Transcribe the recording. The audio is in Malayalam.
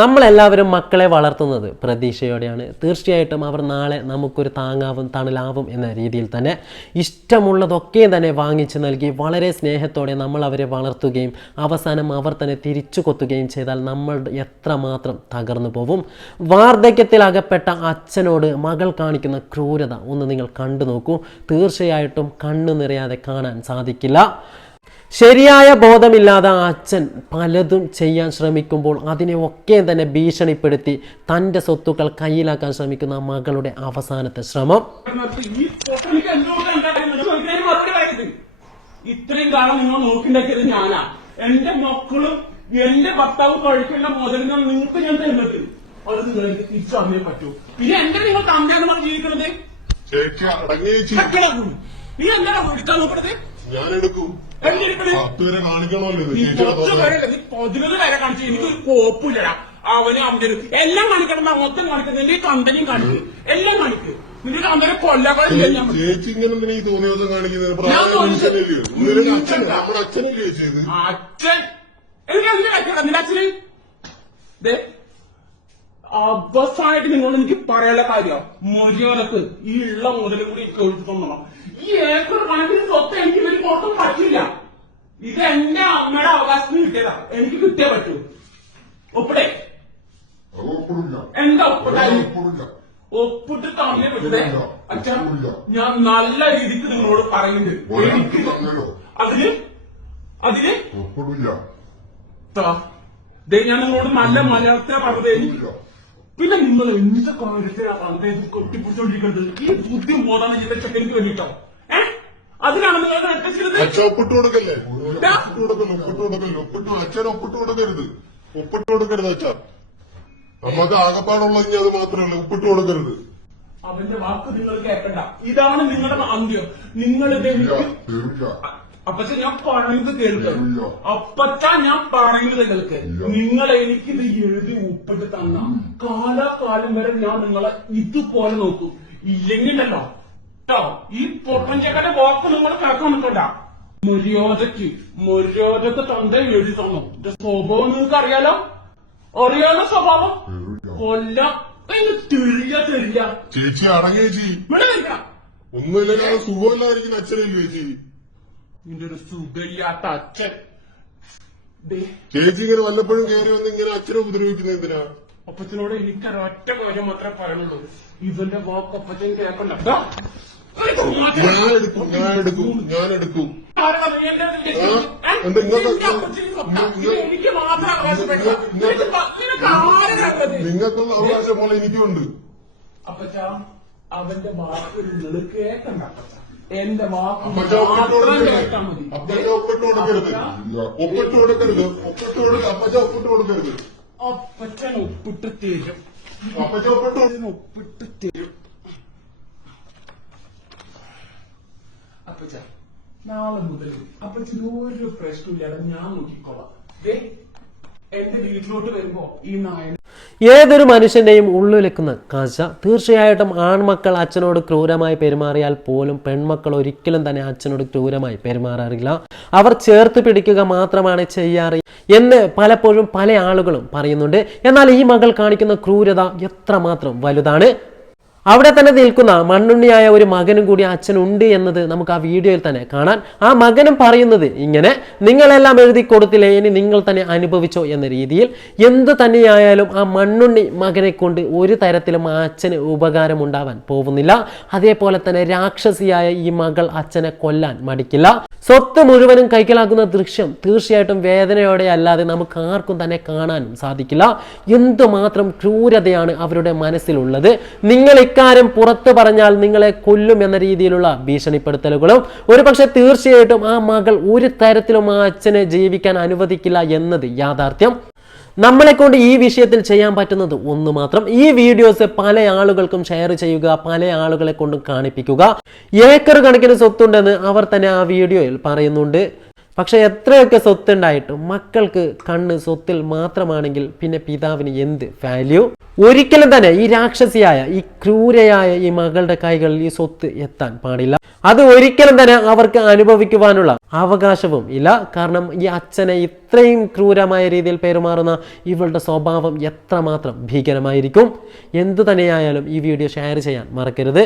നമ്മളെല്ലാവരും മക്കളെ വളർത്തുന്നത് പ്രതീക്ഷയോടെയാണ്. തീർച്ചയായിട്ടും അവർ നാളെ നമുക്കൊരു താങ്ങാവും തണലാവും എന്ന രീതിയിൽ തന്നെ ഇഷ്ടമുള്ളതൊക്കെ തന്നെ വാങ്ങിച്ച് നൽകി വളരെ സ്നേഹത്തോടെ നമ്മൾ അവരെ വളർത്തുകയും അവസാനം അവർ തന്നെ തിരിച്ചു കൊത്തുകയും ചെയ്താൽ നമ്മൾ എത്രമാത്രം തകർന്നു പോവും. വാർദ്ധക്യത്തിൽ അകപ്പെട്ട അച്ഛനോട് മകൾ കാണിക്കുന്ന ക്രൂരത ഒന്ന് നിങ്ങൾ കണ്ടു നോക്കൂ തീർച്ചയായിട്ടും കണ്ണു നിറയാതെ കാണാൻ സാധിക്കില്ല. ശരിയായ ബോധമില്ലാതെ അച്ഛൻ പലതും ചെയ്യാൻ ശ്രമിക്കുമ്പോൾ അതിനെ ഒക്കെ തന്നെ ഭീഷണിപ്പെടുത്തി തന്റെ സ്വത്തുക്കൾ കയ്യിലാക്കാൻ ശ്രമിക്കുന്ന മകളുടെ അവസാനത്തെ ശ്രമം. ഇത്രയും കാലം നിങ്ങൾ നോക്കിണ്ടാക്കിയത് ഞാനാ. എന്റെ മക്കളും എന്റെ ഭർത്താവും കഴിക്കുന്ന മുതലിന് നിങ്ങൾക്ക് ഞാൻ തരുന്നത് അത് നിങ്ങൾക്ക് തിരിച്ചു തന്നേ പറ്റൂ. പിന്നെ എന്റെ നിങ്ങൾ തമ്മിലാണ് ജീവിക്കുന്നത്? നീ എന്താണ് എടുക്കാൻ നോക്കണത്? ഞാൻ എടുക്കും. എന്തിനിപ്പത് പത്ത് കാണിക്കണമല്ലോ നീ പതിനൊന്ന് വരെ കാണിച്ചു എനിക്ക് കോപ്പില്ലടാ. അവന് അവന്റെ എല്ലാം കാണിക്കണം മൊത്തം കാണിക്കുന്നത്. നിന്റെ കമ്പനിയും കാണിക്കും. എല്ലാം കാണിക്കും. നിന്റെ കമ്പനി കൊല്ലകളില്ല ചേച്ചി ഇങ്ങനെ ഈ തോന്നിയ ദിവസം കാണിക്കുന്നത്? അച്ഛൻ. എനിക്ക് എന്തിനാ നിന്റെ അച്ഛന്? ദേ, അവസാനമായിട്ട് നിങ്ങളോട് എനിക്ക് പറയാനുള്ള കാര്യം മര്യാദയ്ക്ക് ഈ ഉള്ള മുതൽ കൂടി എനിക്ക് ഒഴിച്ചു തന്നണം ഈ ഏക്കർ കണക്കിന് സ്വത്ത് എനിക്ക് ഇവർ കൊടുക്കാൻ പറ്റില്ല ഇത് എന്റെ അമ്മയുടെ അവകാശത്തിന് കിട്ടിയതാ. എനിക്ക് കിട്ടിയേ പറ്റൂ. ഒപ്പിടെ. എന്താ ഒപ്പിടില്ല. ഒപ്പിട്ട് തമ്മിൽ പറ്റേ അച്ഛൻ ഞാൻ നല്ല രീതിക്ക് നിങ്ങളോട് പറയുന്നുണ്ട്. അതിന്? അതിന്? ഒപ്പിടില്ല. ഞാൻ നിങ്ങളോട് നല്ല മലയാളത്തെ പറഞ്ഞത്. പിന്നെ നിങ്ങൾ എന്ത് ഇത് കൊട്ടിപ്പിടിച്ചോണ്ടിരിക്കുന്നത് ഈ ബുദ്ധി പോകാന്ന് ഇതിന്റെ ചെക്കനിക്ക് വേണ്ടിട്ടോ? ഏ? അതിനാണ് നിങ്ങൾ അച്ഛൻ ഒപ്പിട്ട് കൊടുക്കല്ലേ? ഒപ്പിട്ട് കൊടുക്കല്ലോ? ഒപ്പിട്ട് കൊടുക്കല്ലോ? ഒപ്പിട്ട് അച്ഛൻ ഒപ്പിട്ട് കൊടുക്കരുത്. ഒപ്പിട്ട് കൊടുക്കരുത് നമുക്ക് ആകപ്പാടുള്ളത് ഇനി അത് മാത്രമേ ഉള്ളൂ. ഒപ്പിട്ട് കൊടുക്കരുത്. അവന്റെ വാക്ക് നിങ്ങൾ കേൾക്കണ്ട. ഇതാണ് നിങ്ങളുടെ അന്ത്യം. നിങ്ങൾ അപ്പച്ച ഞാൻ പറയുന്നത് കേൾക്ക്. അപ്പച്ചാ ഞാൻ പറയുന്നത് കേൾക്ക്. നിങ്ങൾ എനിക്കിത് എഴുതി ഒപ്പിട്ട് തന്ന കാലാകാലം വരെ ഞാൻ നിങ്ങളെ ഇതുപോലെ നോക്കും. ഇല്ലെങ്കിലല്ലോ കേട്ടോ ഈ പൊട്ടഞ്ചക്കാരുടെ വാക്ക് നിങ്ങൾ കേൾക്കാൻ നിൽക്കണ്ട മര്യാദയ്ക്ക് മര്യാദയ്ക്ക് തന്ത എഴുതി തന്നു. എന്റെ സ്വഭാവം നിങ്ങൾക്ക് അറിയാലോ അറിയാലോ സ്വഭാവം കൊല്ല. തെരിയ തെരിയ. ചേച്ചി അടങ്ങേച്ചി ഇവിടെ നിൽക്ക. ഒന്നുമില്ലെങ്കിൽ ചേച്ചി? നിന്റെ ഒരു സുഖയില്ലാത്ത അച്ഛൻ ചേച്ചി ഇങ്ങനെ വല്ലപ്പോഴും കയറി വന്ന് ഇങ്ങനെ അച്ഛനെ ഉപദ്രവിക്കുന്നത് എന്തിനാ? അപ്പച്ചനോട് എനിക്കൊരൊറ്റ കാര്യം മാത്രമേ പറയുള്ളൂ ഇവന്റെ വാക്ക് അപ്പച്ചൻ കേൾക്കണ്ട. എനിക്ക് എനിക്ക്? നിങ്ങൾക്കുള്ള അവകാശം പോലെ എനിക്കുണ്ട് അപ്പച്ച അവന്റെ വാക്ക് നിങ്ങൾ കേൾക്കണ്ട അപ്പച്ച. എന്റെ അപ്പച്ച ഒപ്പിട്ട് മാത്രം കൊടുക്കരുത് കേട്ടാ മതി. അപ്പച്ച ഒപ്പിട്ട് കൊടുക്കരുത്. ഒപ്പിട്ട് കൊടുക്കരുത്. ഒപ്പിട്ട് അപ്പച്ച ഒപ്പിട്ട് കൊടുക്കരുത്. അപ്പച്ചൻ ഒപ്പിട്ട് തരും. അപ്പച്ച ഒപ്പിട്ട് കൊടു- അപ്പച്ചൻ ഒപ്പിട്ട് തരും. അപ്പച്ച നാളെ മുതൽ അപ്പച്ചന് ഒരു പ്രശ്നമില്ലാതെ ഞാൻ നോക്കിക്കോളാം. എന്റെ വീട്ടിലോട്ട് വരുമ്പോ ഈ നായന ഏതൊരു മനുഷ്യന്റെയും ഉള്ളിലെക്കുന്ന കശ തീർച്ചയായിട്ടും ആൺമക്കൾ അച്ഛനോട് ക്രൂരമായി പെരുമാറിയാൽ പോലും പെൺമക്കൾ ഒരിക്കലും തന്നെ അച്ഛനോട് ക്രൂരമായി പെരുമാറാറില്ല. അവർ ചേർത്ത് പിടിക്കുക മാത്രമാണ് ചെയ്യാറ് എന്ന് പലപ്പോഴും പല ആളുകളും പറയുന്നുണ്ട്. എന്നാൽ ഈ മകൾ കാണിക്കുന്ന ക്രൂരത എത്രമാത്രം വലുതാണ്? അവിടെ തന്നെ നിൽക്കുന്ന മണ്ണുണ്ണിയായ ഒരു മകനും കൂടി അച്ഛനുണ്ട് എന്നത് നമുക്ക് ആ വീഡിയോയിൽ തന്നെ കാണാൻ. ആ മകനും പറയുന്നത് ഇങ്ങനെ നിങ്ങളെല്ലാം എഴുതി കൊടുത്തില്ലേ? ഇനി നിങ്ങൾ തന്നെ അനുഭവിച്ചോ? എന്ന രീതിയിൽ എന്ത് തന്നെയായാലും ആ മണ്ണുണ്ണി മകനെ കൊണ്ട് ഒരു തരത്തിലും ആ അച്ഛന് ഉപകാരം ഉണ്ടാവാൻ പോകുന്നില്ല. അതേപോലെ തന്നെ രാക്ഷസിയായ ഈ മകൾ അച്ഛനെ കൊല്ലാൻ മടിക്കില്ല. സ്വത്ത് മുഴുവനും കൈക്കലാക്കുന്ന ദൃശ്യം തീർച്ചയായിട്ടും വേദനയോടെ അല്ലാതെ നമുക്ക് ആർക്കും തന്നെ കാണാനും സാധിക്കില്ല. എന്തുമാത്രം ക്രൂരതയാണ് അവരുടെ മനസ്സിലുള്ളത്. നിങ്ങൾ ഇക്കാര്യം പുറത്തു പറഞ്ഞാൽ നിങ്ങളെ കൊല്ലും എന്ന രീതിയിലുള്ള ഭീഷണിപ്പെടുത്തലുകളും ഒരുപക്ഷെ തീർച്ചയായിട്ടും ആ മകൾ ഒരു തരത്തിലും ആ അച്ഛനെ ജീവിക്കാൻ അനുവദിക്കില്ല എന്നത് യാഥാർത്ഥ്യം. നമ്മളെ കൊണ്ട് ഈ വിഷയത്തിൽ ചെയ്യാൻ പറ്റുന്നത് ഒന്ന് മാത്രം. ഈ വീഡിയോസ് പല ആളുകൾക്കും ഷെയർ ചെയ്യുക പല ആളുകളെ കൊണ്ടും കാണിപ്പിക്കുക. ഏക്കർ കണക്കിന് സ്വത്തുണ്ടെന്ന് അവർ തന്നെ ആ വീഡിയോയിൽ പറയുന്നുണ്ട്. പക്ഷെ എത്രയൊക്കെ സ്വത്തുണ്ടായിട്ടും മക്കൾക്ക് കണ്ണ് സ്വത്തിൽ മാത്രമാണെങ്കിൽ പിന്നെ പിതാവിന് എന്ത് വാല്യൂ ഒരിക്കലും തന്നെ ഈ രാക്ഷസിയായ ഈ ക്രൂരയായ ഈ മകളുടെ കൈകളിൽ ഈ സ്വത്ത് എത്താൻ പാടില്ല. അത് ഒരിക്കലും തന്നെ അവർക്ക് അനുഭവിക്കുവാനുള്ള അവകാശവും ഇല്ല. കാരണം ഈ അച്ഛനെ ഇത്രയും ക്രൂരമായ രീതിയിൽ പെരുമാറുന്ന ഇവളുടെ സ്വഭാവം എത്രമാത്രം ഭീകരമായിരിക്കും? എന്തു തന്നെയായാലും ഈ വീഡിയോ ഷെയർ ചെയ്യാൻ മറക്കരുത്.